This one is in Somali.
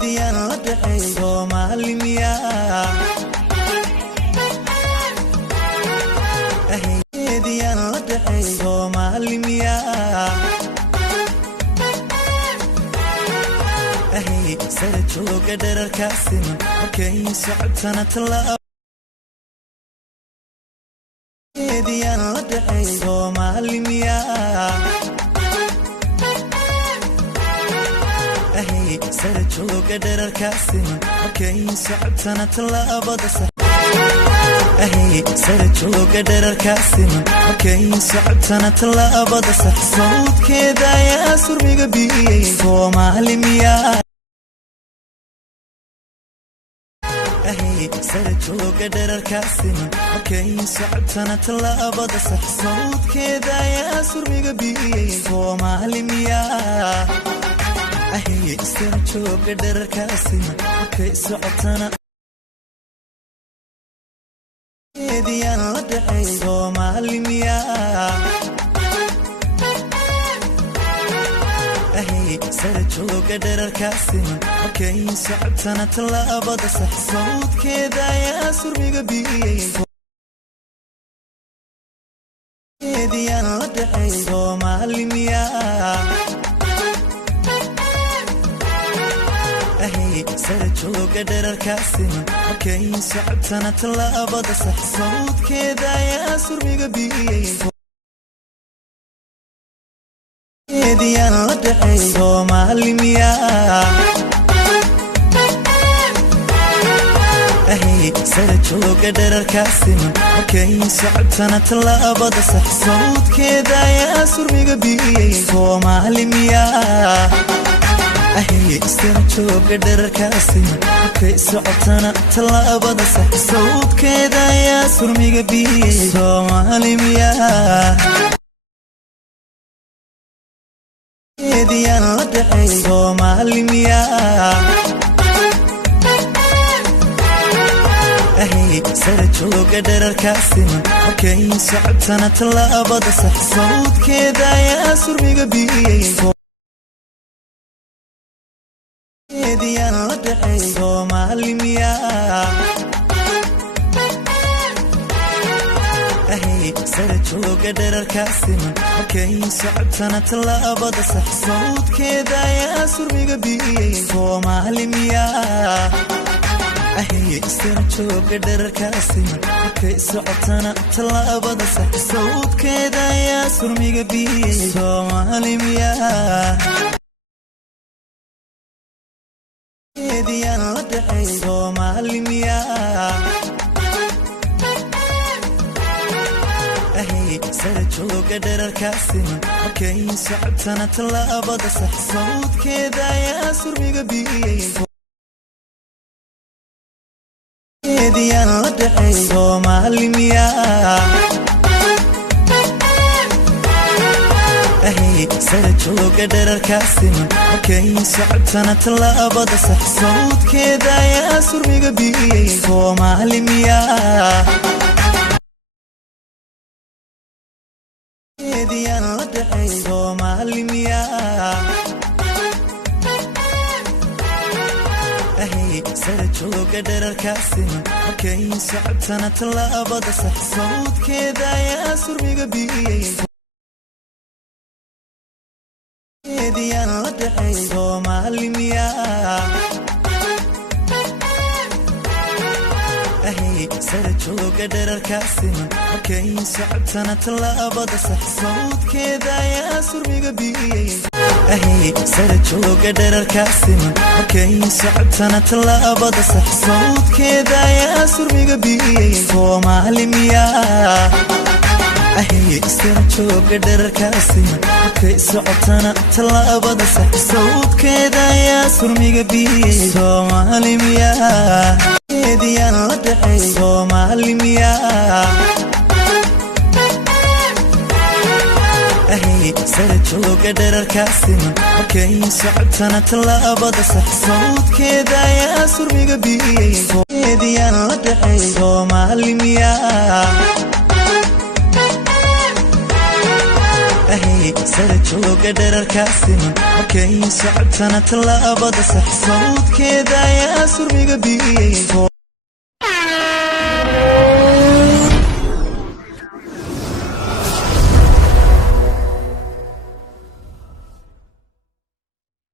Ediyan la dhaxay Soomaali miyaa Ediyan la dhaxay Soomaali miyaa sare jooga dherarkaasina markay socotana tallaabo Ediyan la dhaxay Soomaali miyaa sare jooga dherarkaasina markay socotana tallaabada sax sare jooga dherarkaasina markay socotana tallaabada sax sawdkeeda ayaa surmiga biyey Soomaali miyaa sare jooga dherarkaasina markay socotana tallaabada sax sawdkeeda ayaa surmiga biyey Soomaali miyaa sare jooga dherarkaasina markay socotana Ediyan la dhaxay Soomaali miyaa sare jooga dherarkaasina markay socotana tallaabada sax sawdkeeda ayaa surmiga biyey Ediyan la dhaxay Soomaali miyaa sare jooga dherarkaasina markay socotana tallaabada sax sawdkeeda ayaa surmiga biyey Ediyan la dhaxay Soomaali miyaa sare jooga dherarkaasina markay socotana tallaabada sax sawdkeeda ayaa surmiga biyey Soomaali miyaa sare jooga dherarkaasina markay socotana tallaabada sax sawdkeeda ayaa surmiga biyey Soomaali miyaa Ediyan la dhaxay Soomaali miyaa sare jooga dherarkaasina markay socotana tallaabada sax sawdkeeda ayaa surmiga biyey Ediyan la dhaxay Soomaali miyaa sare jooga dherarkaasina markay socotana tallaabada sax sawdkeeda ayaa surmiga biyey Soomaali miyaa sare jooga dherarkaasina markay socotana tallaabada sax sawdkeeda ayaa surmiga biyey Soomaali miyaa Ediyan la dhaxay Soomaali miyaa sare jooga dherarkaasina markay socotana tallaabada sax sawdkeeda ayaa surmiga biyey Ediyan la dhaxay Soomaali miyaa sare jooga dherarkaasina markay socotana tallaabada sax sawdkeeda ayaa surmiga biyey Soomaali miyaa Ediyan la dhaxay Soomaali miyaa sare jooga dherarkaasina markay socotana tallaabada sax sawdkeeda ayaa surmiga biyey Ediyan la dhaxay Soomaali miyaa sare jooga dherarkaasina markay socotana tallaabada sax sawdkeeda ayaa surmiga biyey sare jooga dherarkaasina markay socotana tallaabada sax sawdkeeda ayaa surmiga biyey Soomaali miyaa sare jooga dherarkaasina markay socotana tallaabada sax sawdkeeda ayaa surmiga biyey Soomaali miyaa Ediyan la dhaxay Soomaali miyaa sare jooga dherarkaasina markay socotana tallaabada sax sawdkeeda ayaa surmiga biyey Ediyan la dhaxay Soomaali miyaa ahay sare jooga dherarkaasiman markay socotana tallaabada sax sawdkeeda ayaa surmiga biyey